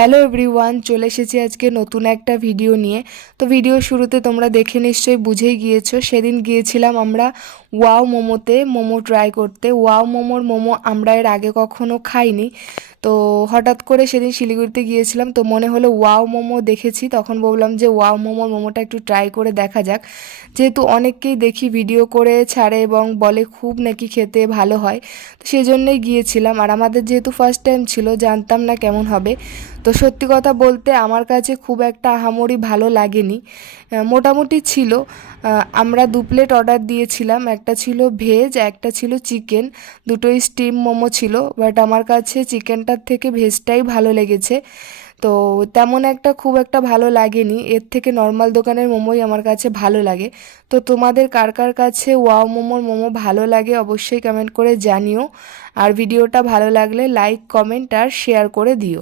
Hello everyone, চলে এসেছি আজকে নতুন একটা ভিডিও নিয়ে। তো ভিডিও শুরুতে তোমরা দেখে নিশ্চয়ই বুঝেই গিয়েছো, সেদিন গিয়েছিলাম আমরা ওয়াও মোমোতে মোমো ট্রাই করতে। ওয়াও মোমোর মোমো আমরা এর আগে কখনো খাইনি। তো হঠাৎ করে সেদিন শিলিগুড়িতে গিয়েছিলাম, তো মনে হলো ওয়াও মোমো দেখেছি, তখন বললাম যে ওয়াও মোমোর মোমোটা একটু ট্রাই করে দেখা যাক। যেহেতু অনেককেই দেখি ভিডিও করে ছাড়ে এবং বলে খুব নাকি খেতে ভালো হয়, তো সেই জন্যই গিয়েছিলাম। আর আমাদের যেহেতু ফার্স্ট টাইম ছিল, জানতাম না কেমন হবে। তো সত্যি কথা বলতে আমার কাছে খুব একটা আহামরি ভালো লাগেনি, মোটামুটি ছিল। আমরা 2 প্লেট অর্ডার দিয়েছিলাম, একটা ছিল ভেজ, একটা ছিল চিকেন। দুটোই স্টিম মোমো ছিল, বাট আমার কাছে চিকেনটার থেকে ভেজটাই ভালো লেগেছে। তো তেমন একটা খুব একটা ভালো লাগেনি, এর থেকে নর্মাল দোকানের মোমোই আমার কাছে ভালো লাগে। তো তোমাদের কার কার কাছে ওয়াও মোমোর মোমো ভালো লাগে অবশ্যই কমেন্ট করে জানিও। আর ভিডিওটা ভালো লাগলে লাইক, কমেন্ট আর শেয়ার করে দিও।